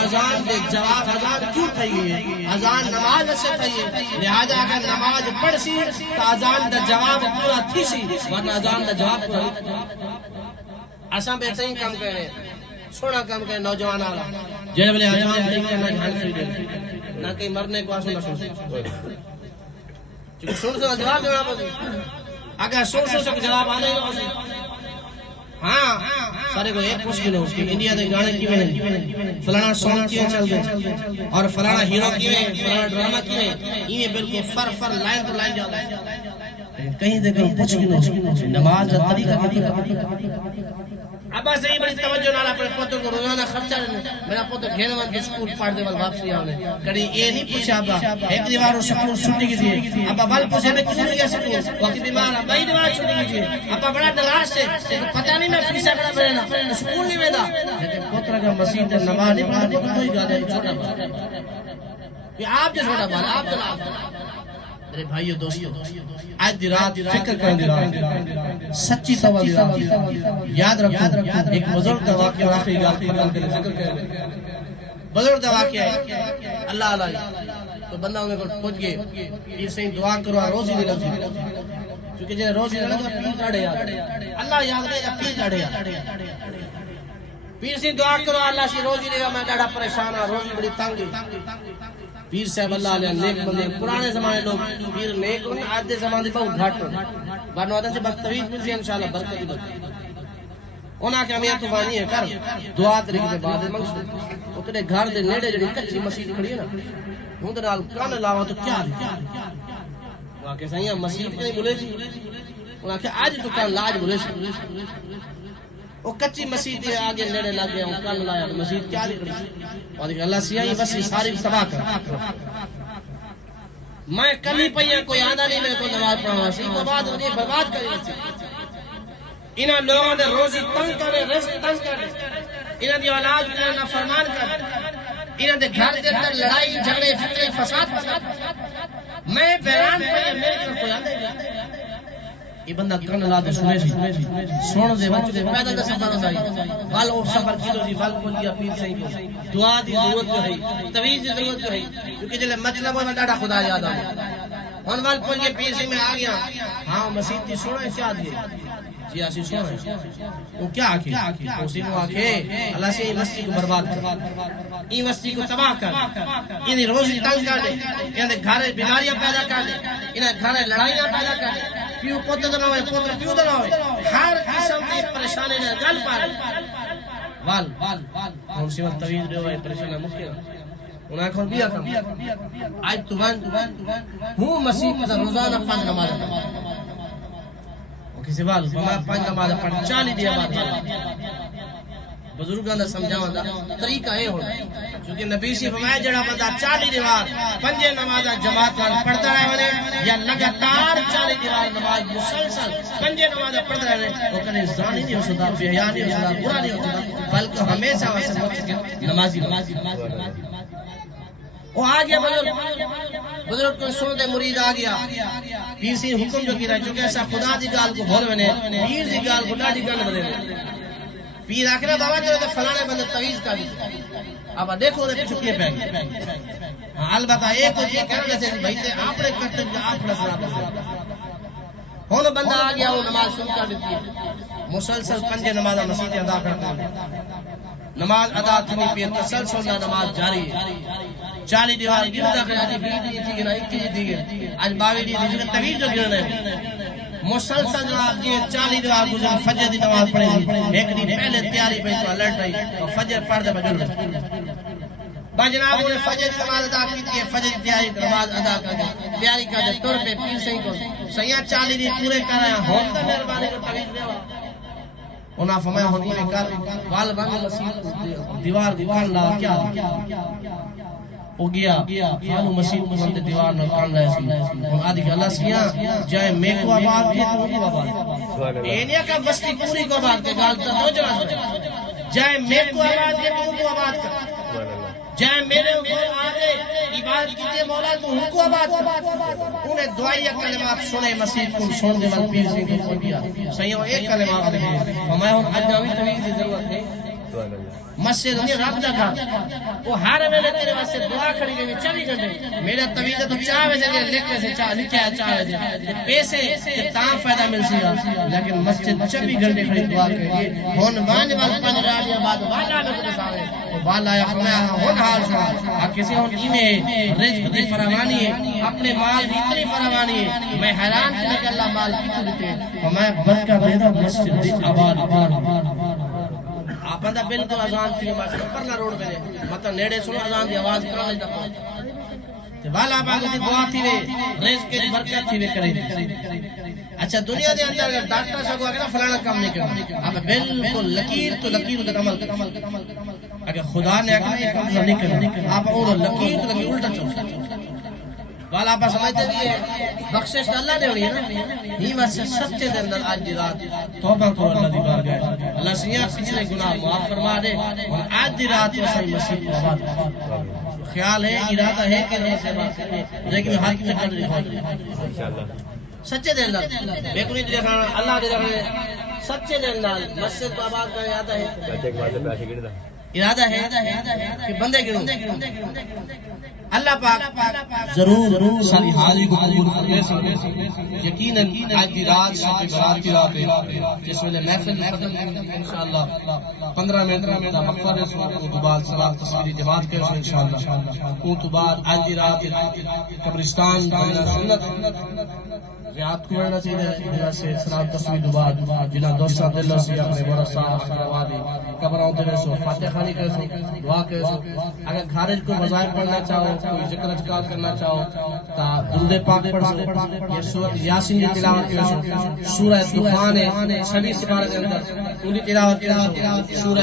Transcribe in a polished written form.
اذان دے جواب اذان کیوں تھئی ہے اذان نماز سے تھئی ہے لہذا اگر نماز پڑھ سی تو اذان دا جواب پورا تھی سی ورنہ اذان دا جواب پورا اساں بہترین کام کرے سونا کام کرے نوجوان والا جے بلے اذان نہیں کرنا جان سے دے نہ کہ مرنے کو سن سن سن جواب دینا پڑے اگر سن سے جواب آنے ہاں سارے کو ایک پوچھ کے اس کی انڈیا دے گانے کی میں فلانا سانگ کیوں چل دے اور فلانا ہیرو کی میں فلانا ڈرامہ کی میں یہ بالکل فر لائن تو لائن جاتا ہے کہیں دے کہیں پوچھ کے نماز کا طریقہ کیا ابا صحیح بڑی توجہ نالا اپنے پوتوں کو روزانہ خرچہ میرا پوتو گھر وان کے سکول پڑھ دے وال واپسی آنے کڑی یہ نہیں پوچھا ابا ایک دیواروں سکول چھٹی کی دیئے ابا بال پوچھے میں کیوں گیا سکول وقت بیمار ابا ہی دیوار چھٹی کی دیئے ابا بڑا دلاش سے پتہ نہیں میں فیسا کڑا بڑھنا سکول نہیں ویدا لیکن پوترہ کا مسیح در نماز نہیں پڑھا پوتر کوئی گا جائے چھوٹا بال یہ آپ جو چھوٹا بال آپ دلاش میرے بھائیو دوستو آج دی رات فکر کرنے دی رات سچی توبہ دی رات یاد رکھو ایک بزرگ کا واقعہ اور آخری گال ختم کرنے فکر کرنے بزرگ کا واقعہ ہے اللہ علیہ تو بندہ انہیں کو پوچھ گئے یہ صحیح دعا کرو روزی نہیں لگتی چونکہ جنہیں روزی نہیں لگتا پیر کاڑے یاد اللہ یاد رہے یا پیر کاڑے یاد پیر سے دعا کرو اللہ سے روزی نہیں لگا میں ڈاڑا پریشان ہوں روزی بڑی تنگ پیر صاحب اللہ علیہ نیک بندے پرانے زمانے لوگ پیر نیک ہونے آدھے زمانے بہت گھاٹ ہونے بارنو آدھے سے بختویز ملتی ہے انشاءاللہ برکتی بلتی اونا کہ ہمیں تو بانی ہے کر دعا طریقے سے بعد منگس وہ تیرے گھر دے نیڑے جڑی کچھی مسیح کھڑی ہے نا ہوں تو نال کان لاوا تو کیا دی وہاں کہ سائیاں مسیح نہیں بولے سی وہاں کہ آج تو کان لاج بولے سی وہ کچی مسجد آگے نیڑے لگے ہوں کل لایا تو مسجد کیا دی کھڑی اور دیکھ اللہ سیاہی بس یہ ساری تباہ کر میں کمی پہیا کوئی آدھا نہیں میں کو نماز پڑھا سی تو بعد انہیں برباد کری رہتی انہاں لوگوں نے روزی تنگ کرے رزق تنگ کرے انہاں دی اولاد کو نہ فرمان کر انہاں دے گھر دے اندر لڑائی جھگڑے فتنے فساد میں بیان پہیا میرے کو کوئی آدھا نہیں یہ بندہ کرن لا دے سنے سی سن دے وچ دے پیدا دا سفر ہوئی وال او سفر کیلو دی وال کول دیا پیر صحیح کو دعا دی ضرورت جو ہے تویز دی ضرورت جو ہے کیونکہ جلے مطلب ہے ڈاڈا خدا یاد آ ہن وال کول یہ پیر سے میں آ گیا ہاں مسجد دی سونے سے آ گئی جی اسی سونے وہ کیا آکھے اسی کو آکھے اللہ سے مسجد کو برباد کر یہ مسجد کو تباہ کر انہیں روزی تنگ کر دے انہیں گھر بیماریاں پیدا کر دے انہیں گھر لڑائیاں پیدا کر دے پیو پوتے نہ ہوئے پوتر پیو نہ ہوئے ہر قسم کی پریشانی نے گل پائے وال ہن سیوا تویز دے ہوئے پریشانی مکے انہاں کھول بیا کم آج تو ہوں مسیح کا روزانہ 5 نماز او کسی وال میں 5 نماز پڑھ 40 دیا بعد بزرگاں دا سمجھاواں دا طریقہ اے ہونا کیونکہ نبی سے فرمایا جڑا بندہ 40 دیوار 5 نماز جماعت نال پڑھتا رہے ونے یا لگاتار 40 دیوار نماز مسلسل 5 نماز پڑھتا رہے وہ کنے زانی نہیں ہو سکتا بے حیا نہیں ہو سکتا برا نہیں ہو سکتا بلکہ ہمیشہ واسطے نمازی وہ آ گیا بزرگ کو سو دے مرید آ گیا پیر سے حکم جو کی رہا چونکہ ایسا خدا دی گال کو بھول ونے پیر دی گال خدا دی گال بدلے پیر آخرہ بابا جو فلانے بندے تویز کا دی اب دیکھو دے پیچھو کیے پہنگے البتہ ایک تو یہ کہنا جیسے بھائی تے آپ نے کرتے ہیں آپ فلسلہ پسے ہون بندہ آ گیا وہ نماز سن کر دیتی ہے مسلسل 5 نماز مسیح ادا کرتا ہے نماز ادا تھنی پہ تسلسل نماز جاری ہے 40 دیوار گردا کرا دی 20 دی تھی گنا 21 دی گنا آج 22 دی دی تویز جو گرنا ہے مسلسل جناب جی 40 دیوار گزر فجر دی نماز پڑھی ایک دن پہلے تیاری پہ تو الرٹ رہی اور فجر پڑھ دے بجل جناب نے فجر کی نماز ادا کی تھی فجر کی تیاری نماز ادا کر دی تیاری کر دے طور پہ پیر صحیح کو سیاں 40 دی پورے کر رہے ہیں ہون تے مہربانی کو تویز دے انہاں فرمایا ہوتی میں کر وال بند مسیح دیوار کو کان لا کیا ہو گیا فانو مسیح کو بند دیوار نہ کان لا سی اور آدھی کہ اللہ سیاں جائے میں کو آباد کی تو کو آباد اینیا کا بستی پوری کو آباد کے گال تو جواز جائے میں کو آباد کی تو کو آباد کر جائے میرے اوپر آگے عبادت کیجئے مولا تو ہم کو آباد کر انہیں دعائیہ کلمات سنے مسیح کو سن دے وقت پیر سے کو دیا صحیح ایک کلمات ہے فرمایا ہم اجاوی تویز کی ضرورت ہے مسجد نہیں رب دا گھر وہ ہر ویلے تیرے واسطے دعا کھڑی گئی 24 گھنٹے میرا طویل تو چاہے سے لکھ سے چاہ لکھیا چاہے سے پیسے تے تاں فائدہ مل سی لیکن مسجد 24 گھنٹے کھڑی دعا کرے ہن وانج وال 5 راڈیا بعد والا میں کو سامنے والا یا فرمایا ہن حال سنا کسی ہن ایویں رزق دی فراوانی ہے اپنے مال دی اتنی فراوانی ہے میں حیران کہ اللہ مال کتنے دیتے میں برکت دے دا مسجد دی آباد آپ بندہ بالکل اذان تھی ماشاءاللہ پرلا روڈ پہ مطلب نیڑے سنو اذان دی آواز کرا لے دپو تے والا باغ دی دعا تھی وے رزق کی برکت تھی وے کرے اچھا دنیا دے اندر ڈاکٹر سگو اگر فلانا کام نہیں کرنا آپ بالکل لکیر تو لکیر تے عمل اگر خدا نے کہا یہ کام نہیں کرنا آپ اور لکیر تو لکیر الٹا چل والا آپ سمجھتے بھی ہے بخشش اللہ نے ہوئی ہے نا یہ واسطے سچے دے اندر آج دی رات توبہ کرو اللہ دی بارگاہ اللہ سیاں پچھلے گناہ معاف فرما دے اور آج دی رات وہ صحیح مسیح کو آباد خیال ہے ارادہ ہے کہ نہیں سے بات کریں لیکن حق میں قدر ہو انشاءاللہ سچے دے اندر بیکونی دے رکھنا اللہ دے رکھنا سچے دے اندر مسجد کو آباد کا ارادہ ہے کہ بندے گروں اللہ پاک ضرور ساری حاضری کو قبول فرمائے یقیناً آج دی رات شب برات کی رات ہے جس میں محفل ختم انشاءاللہ 15 منٹ میں وقفہ رسو تو بعد صلاۃ تصویری جماعت کرو انشاءاللہ تو بعد آج دی رات قبرستان سنت یاد کرنا چاہیے جنہاں سے صلاۃ تصویر بعد جنہاں دوست عبداللہ سے اپنے ورثہ خانوادے قبروں تے رسو فاتحہ خانی کرو دعا کرو اگر خارج کو وظائف پڑھنا چاہو کوئی ذکر اذکار کرنا چاہو تا درود پاک پڑھو یہ سورۃ یاسین کی تلاوت کرو سورہ دخان ہے 26 سپارہ کے اندر ان کی تلاوت کرو سورہ